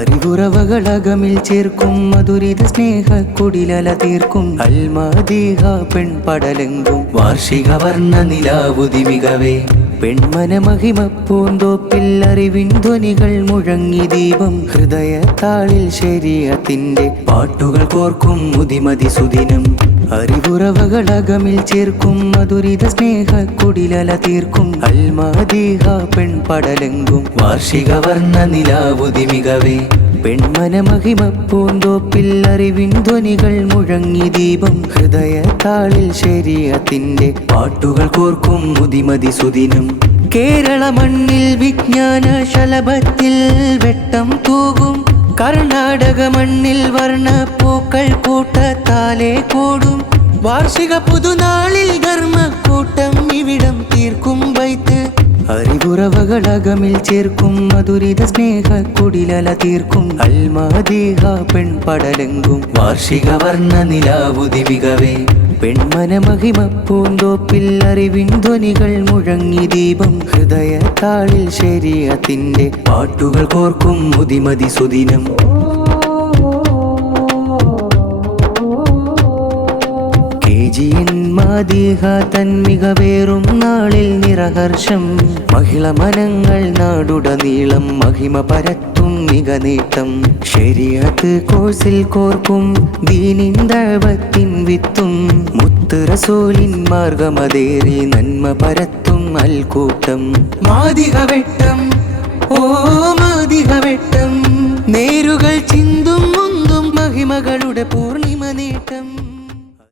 അറിവുറവകളകമിൽ ചേർക്കും മധുരിത സ്നേഹ കുടിലല തീർക്കും അൽമാദീഹ പെൺപടലെങ്കും വാർഷിക വർണ്ണ നിലാവുതി മികവേ പെൺമന മഹിമ പൂന്തോപ്പിൽ അറിവിൻ ധ്വനികൾ മുഴങ്ങി ദീപം ഹൃദയത്താളിൽ ശരീഅത്തിന്റെ പാട്ടുകൾ കോർക്കും മുതിമതി സുദിനം അറിവുറവകളകമിൽ ചേർക്കും മധുരിത സ്നേഹ കുടിലല തീർക്കും അൽമാദീഹ പെൺപടലെങ്കും വാർഷിക വർണ്ണ നിലാവുതി മികവേ പെൺമന മഹിമ പൂന്തോപ്പിൽ അറിവിൻ ധ്വനികൾ മുഴങ്ങി ദീപം ഹൃദയത്താളിൽ ശരീഅത്തിന്റെ പാട്ടുകൾ കോർക്കും മുതിമതി സുദിനം കേരള മണ്ണിൽ വിജ്ഞാന ശലഭത്തിൽ വെട്ടം തൂകും കർണാടക മണ്ണിൽ വർണ്ണ പൂക്കൾ കൂട്ടത്താലെ കൂടും വാർഷിക പുതുനാളിൽ ധർമ്മക്കൂട്ടം ഇവിടം തീർക്കും ബൈത്ത് അറിവുറവകളകമിൽ ചേർക്കും മധുരിത സ്നേഹ കുടിലല തീർക്കും അൽമാദീഹ പെൺപടലെങ്കും വാർഷിക വർണ്ണ നിലാവുതി മികവേ പെൺമന മഹിമ പൂന്തോപ്പിൽ അറിവിൻ ധ്വനികൾ മുഴങ്ങി ദീപം ഹൃദയത്താളിൽ ശരീഅത്തിന്റെ പാട്ടുകൾ കോർക്കും മുതിമതി സുദിനം മാദീഹ തൻ മികവേറും നാളിൽ നിറഹർഷം മഹിള മനങ്ങൾ നാടുടനീളം മഹിമ പരത്തും മികനേട്ടം ശരീഅത്ത് കോഴ്സിൽ കോർക്കും ദീനിൻ ദഅവത്തിൻ വിത്തും മുത്ത് റസൂലിൻ മാർഗമതേറി നന്മ പരത്തും അൽക്കൂട്ടം മാദിഹ വെട്ടം ഓ മാദിഹ വെട്ടം നേരുകൾ ചിന്തും മുന്തും മഹിമകളുടെ പൂർണിമ നേട്ടം.